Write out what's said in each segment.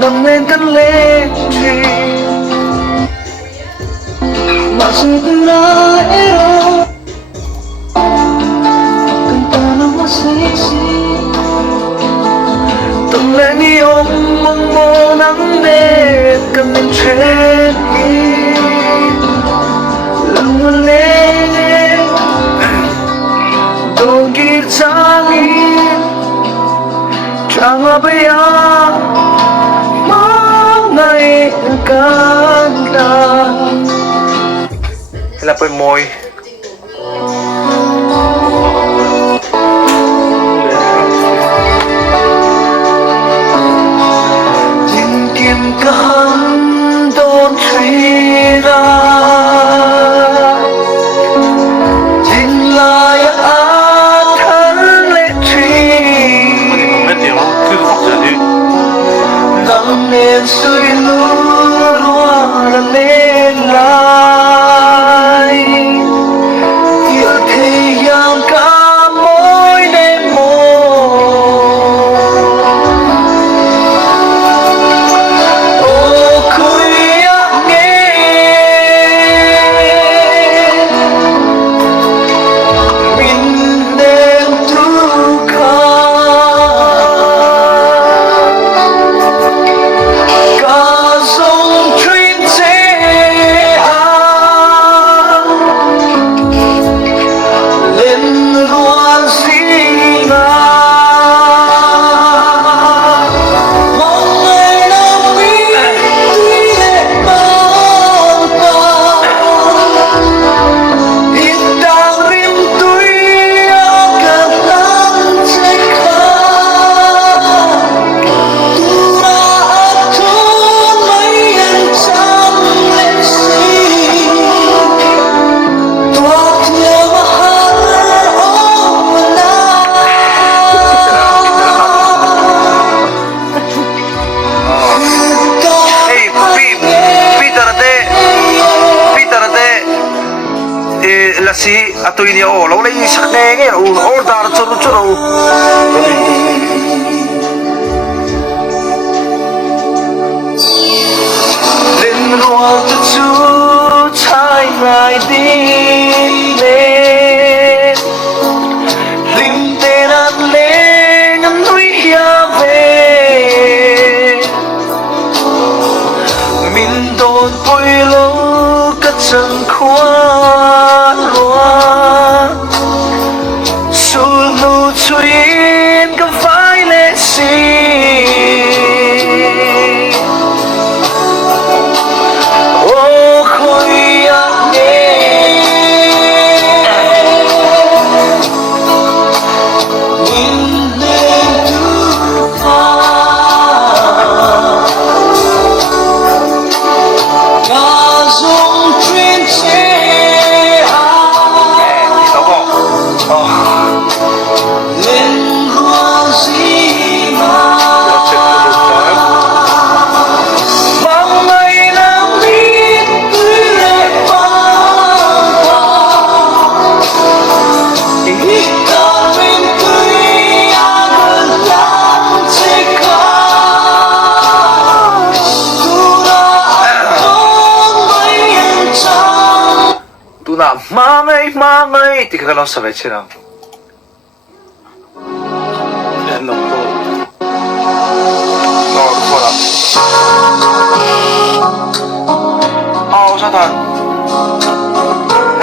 nằm lên cất lên thì mà sự từ đó đâu từng ta nó mất sexy từng lẽ đi ôm mong mơ nắng đêm cầm lên trên lòng lên đôi kia 장인 장아배야 마음나의 간다 Hila po yung moy Din kim kahan don trina Din laya nên suy luôn hoa lên lại yêu thì yang cả mỗi đêm một ô khuya nghe mình đêm thu khóc si atau ini lo lagi saknenge dar curu lên ruộng cho chú trai ngài đi lên linh tên ăn lên ngắm núi ya về mình đồn bôi lô cất chân khoa sulu chuyên có phải lệ gì ô khôi ăn nghe nhìn lên thứ pha cả dùng chuyên chế Tuna mangay di ka lang sabay silang yan lang po po lang satan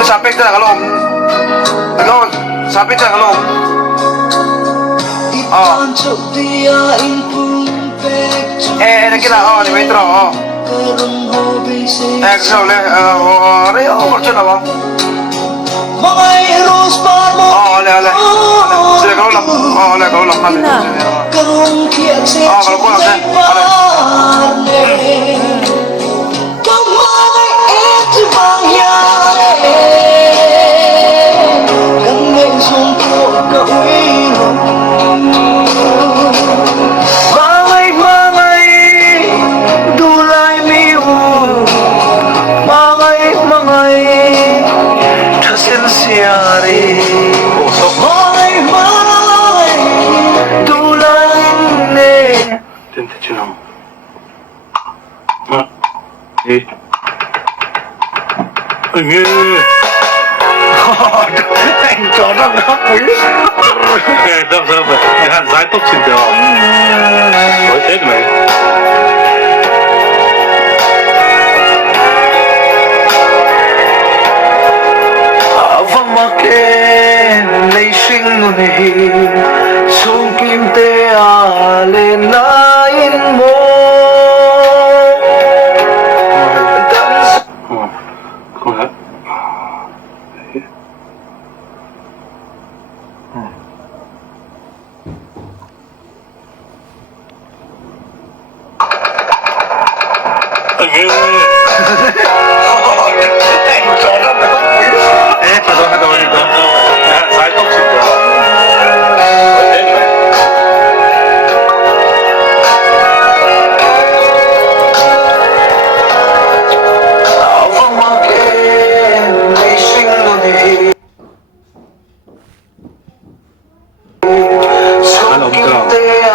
sapit ka na kalong sapit ka na kalong nakita ni Metro exo le reo korcho na ba mga heroes pa mo ole sila kalau lang ole kalau lang kami karong kiyak siya kalau ko lang ole kamay ito mangyari kang may sumpo kawin Siari, mai mai, dulang ne. Tentu cuma. Eh. Nghe. Anh chó nó ngốc quý. Đâu đâu mà, cái hạt rái tóc trên đó. Nói Tết mày. Vâng mà kê lấy sinh này xuống kim tê lên lain mo. Không hết. Nghe. Anh chó nó ngốc quý. Eh, perdón. Cái hạt rái tóc trên đó. Nói Tết mày. Vâng mà kê lấy sinh này xuống kim tê